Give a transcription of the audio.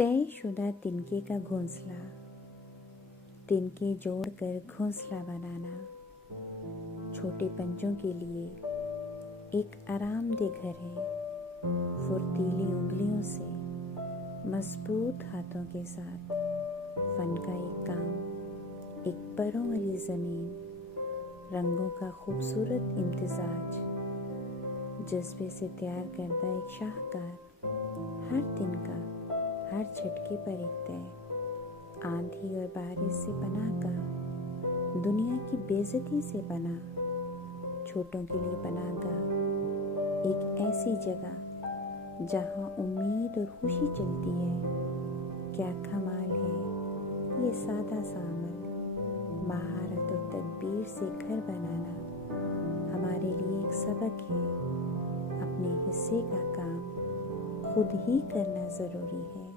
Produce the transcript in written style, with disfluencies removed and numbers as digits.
तय शुदा तिनके का घोंसला, तिनके जोड़कर घोंसला बनाना, छोटे पंजों के लिए एक आरामदेह घर है। फुर्तीली उंगलियों से मजबूत हाथों के साथ फन का एक काम, एक परों वाली ज़मीन, रंगों का खूबसूरत इम्तिजाज, जज्बे से तैयार करता एक शाहकार, हर दिन का हर झटके पर एक तय, आंधी और बारिश से पनाह का, दुनिया की बेइज्जती से बना, छोटों के लिए पनाहगाह, एक ऐसी जगह जहां उम्मीद और खुशी चलती है। क्या कमाल है ये सादा सा अमल, महारत और तदबीर से घर बनाना हमारे लिए एक सबक है। अपने हिस्से का काम खुद ही करना ज़रूरी है।